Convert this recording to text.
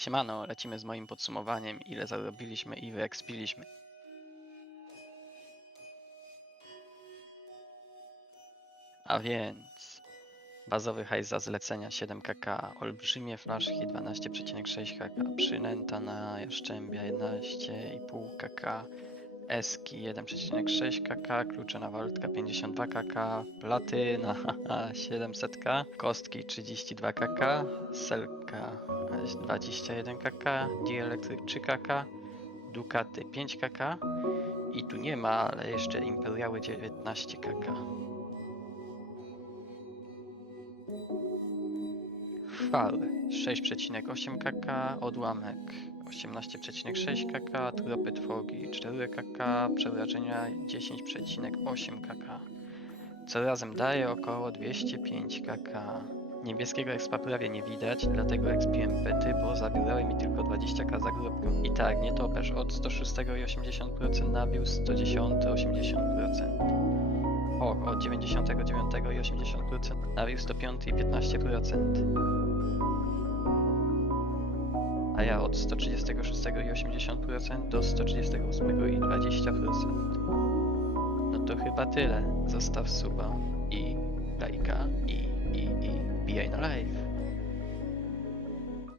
Siemano, lecimy z moim podsumowaniem, ile zarobiliśmy i wyekspiliśmy. A więc bazowy hajs za zlecenia 7kk, olbrzymie flaszki 12,6 kk, przynęta na jaszczębia 11,5 kk, eski 1,6 kk, klucze na walutkę 52 kk, platyna 700k, kostki 32 kk, selka 21 kk, dielektryk 3 kk, dukaty 5 kk i tu nie ma, ale jeszcze imperiały 19 kk. Fal 6,8 kk, odłamek 18,6 kk, tropy trwogi 4 kk, przewrażenia 10,8 kk. Co razem daje około 205 kk. Niebieskiego expa prawie nie widać, dlatego expiłem pety, bo zabierały mi tylko 20k za grupkę. I tak, nie topesz od 106,80% nabił 110 80%. O, od 99 i 80% nabił 105 i 15%. Od 136 i 80% do 138 i 20%. No to chyba tyle. Zostaw suba i lajka i, i, i bijaj na live.